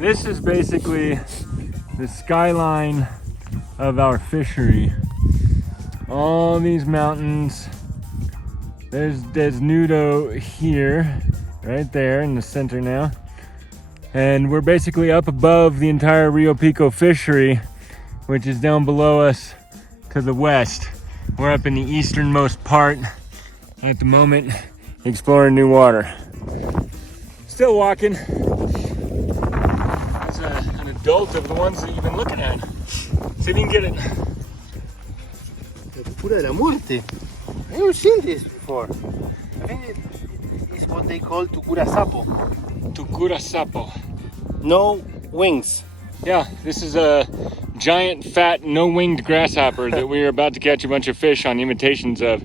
This is basically the skyline of our fishery. All these mountains. There's Desnudo here, right there in the center now. And we're basically up above the entire Rio Pico fishery, which is down below us to the west. We're up in the easternmost part at the moment, exploring new water. Still walking. As an adult of the ones that you've been looking at. See if you can get it. La Cura de la Muerte. I've never seen this before. I think it's what they call Tucura Sapo. Tucura sapo. No wings. Yeah, this is a giant, fat, no-winged grasshopper that we are about to catch a bunch of fish on imitations of.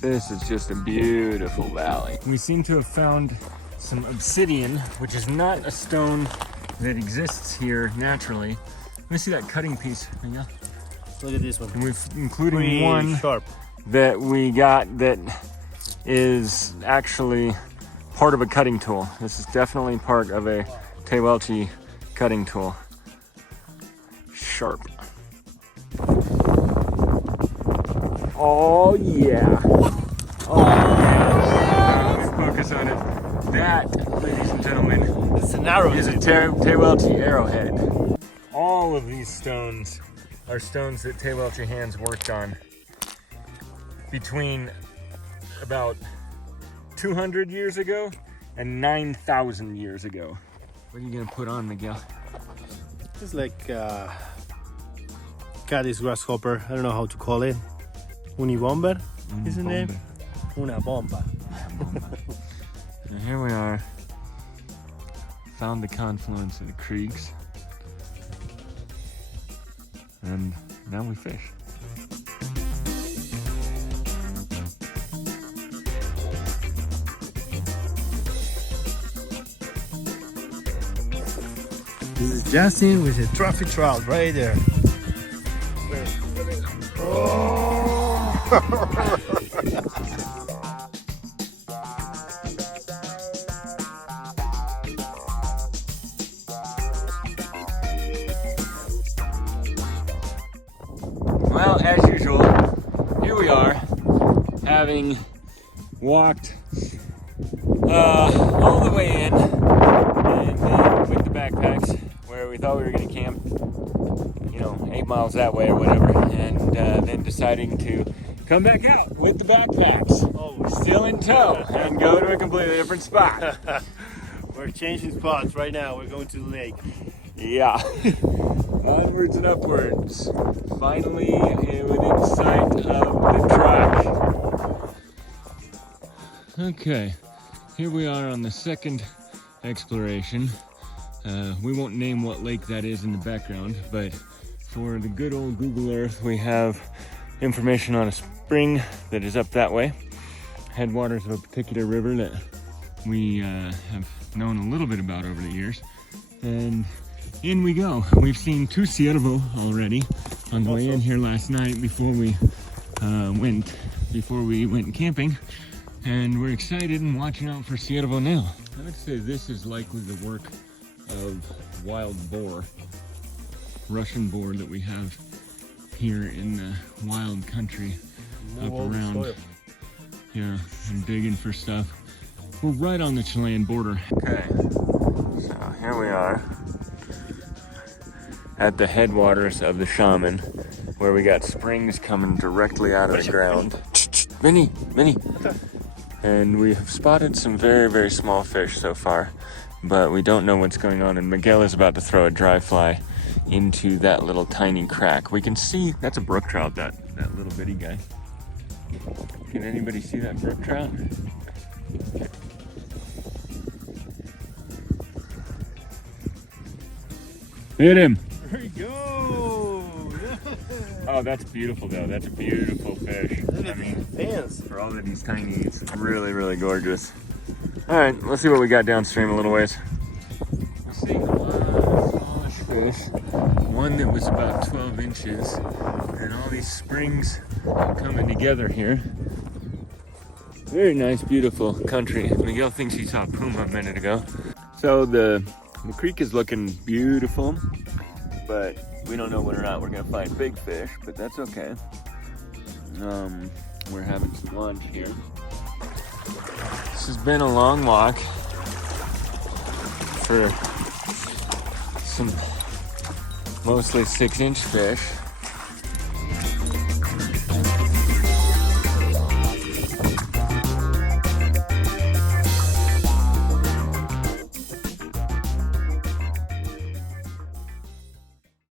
This is just a beautiful valley. We seem to have found some obsidian, which is not a stone that exists here naturally. Let me see that cutting piece. Yeah. Look at this one. And we've including Pretty one sharp that we got that is actually part of a cutting tool. This is definitely part of a Tehuelche cutting tool. Sharp. Oh yeah. Oh yeah. Let me focus on it. That, ladies and gentlemen, It's an arrow. is a Tehuelche arrowhead. All of these stones are stones that Tehuelche hands worked on between about 200 years ago and 9,000 years ago. What are you gonna put on, Miguel? It's like Caddis grasshopper. I don't know how to call it. Unibomber is the name? Una bomba. And here we are. Found the confluence of the creeks. And now we fish. This is Justin with a trophy trout right there. Well, as usual, here we are, having walked all the way in and with the backpacks where we thought we were going to camp, 8 miles that way or whatever, and then deciding to come back out with the backpacks, still in tow, and go to a completely different spot. We're changing spots right now. We're going to the lake. Yeah. Onwards and upwards. Finally within sight of the track. Okay, here we are on the second exploration. We won't name what lake that is in the background, but for the good old Google Earth, we have information on a spring that is up that way. Headwaters of a particular river that we have known a little bit about over the years. And in we go. We've seen 2 ciervo already on the way in here last night before we went camping, and we're excited and watching out for ciervo now. I would say this is likely the work of wild boar, Russian boar that we have here in the wild country up around. Yeah, I'm digging for stuff. We're right on the Chilean border. Okay, so here we are at the headwaters of the Shaman, where we got springs coming directly out of the ground. Vinny. And we have spotted some very, very small fish so far, but we don't know what's going on. And Miguel is about to throw a dry fly into that little tiny crack. We can see, that's a brook trout, that little bitty guy. Can anybody see that brook trout? Hit him. There you go. Oh, that's beautiful though. That's a beautiful fish. I mean, fans. for all that he's tiny, it's really, really gorgeous. All right, let's see what we got downstream a little ways. We're seeing a lot of smallish fish. One that was about 12 inches, and all these springs coming together here. Very nice, beautiful country. Miguel thinks he saw a puma a minute ago. So the creek is looking beautiful, but we don't know whether or not we're gonna find big fish, but that's okay. We're having some lunch here. This has been a long walk for some mostly 6-inch fish.